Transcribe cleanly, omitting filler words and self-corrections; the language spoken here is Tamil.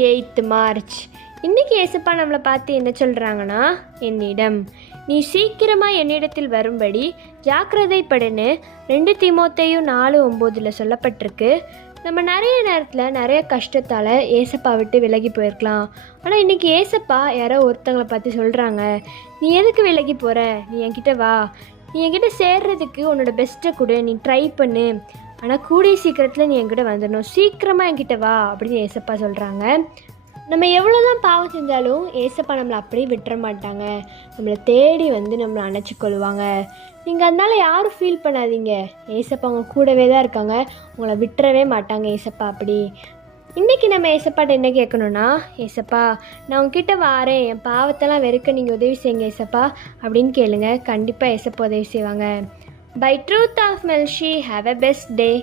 8th March. இன்றைக்கி ஏசப்பா நம்மளை பார்த்து என்ன சொல்கிறாங்கன்னா, என்னிடம் நீ சீக்கிரமாக என்னிடத்தில் வரும்படி ஜாக்கிரதைப்படுன்னு 2 தீமோத்தேயு 4:9 சொல்லப்பட்டிருக்கு. நம்ம நிறைய நேரத்தில் நிறைய கஷ்டத்தால் ஏசப்பா விட்டு விலகி போயிருக்கலாம். ஆனால் இன்றைக்கி ஏசப்பா யாரோ ஒருத்தங்களை பார்த்து சொல்கிறாங்க, நீ எதுக்கு விலகி போகிற, நீ என்கிட்ட வா, நீ என்கிட்ட சேர்றதுக்கு உன்னோட பெஸ்ட்டை கொடு, நீ ட்ரை பண்ணு, ஆனால் கூடிய சீக்கிரத்தில் நீ என்கிட்ட வந்துடணும், சீக்கிரமாக என்கிட்ட வா அப்படின்னு ஏசப்பா சொல்கிறாங்க. நம்ம எவ்வளோ தான் பாவம் செஞ்சாலும் ஏசப்பா நம்மளை அப்படியே விட்டுற மாட்டாங்க. நம்மளை தேடி வந்து நம்மளை அணைச்சிக்கொள்வாங்க. நீங்கள் அதனால் யாரும் ஃபீல் பண்ணாதீங்க, ஏசப்பா அவங்க கூடவே தான் இருக்காங்க, உங்களை விட்டுறவே மாட்டாங்க ஏசப்பா. அப்படி இன்றைக்கி நம்ம ஏசப்பாட்ட என்ன கேட்கணுன்னா, ஏசப்பா நான் உங்ககிட்ட வாரேன், என் பாவத்தெல்லாம் வெறுக்க நீங்கள் உதவி செய்யுங்க ஏசப்பா அப்படின்னு கேளுங்க. கண்டிப்பாக ஏசப்பா உதவி செய்வாங்க. By truth of Melshi, have a best day.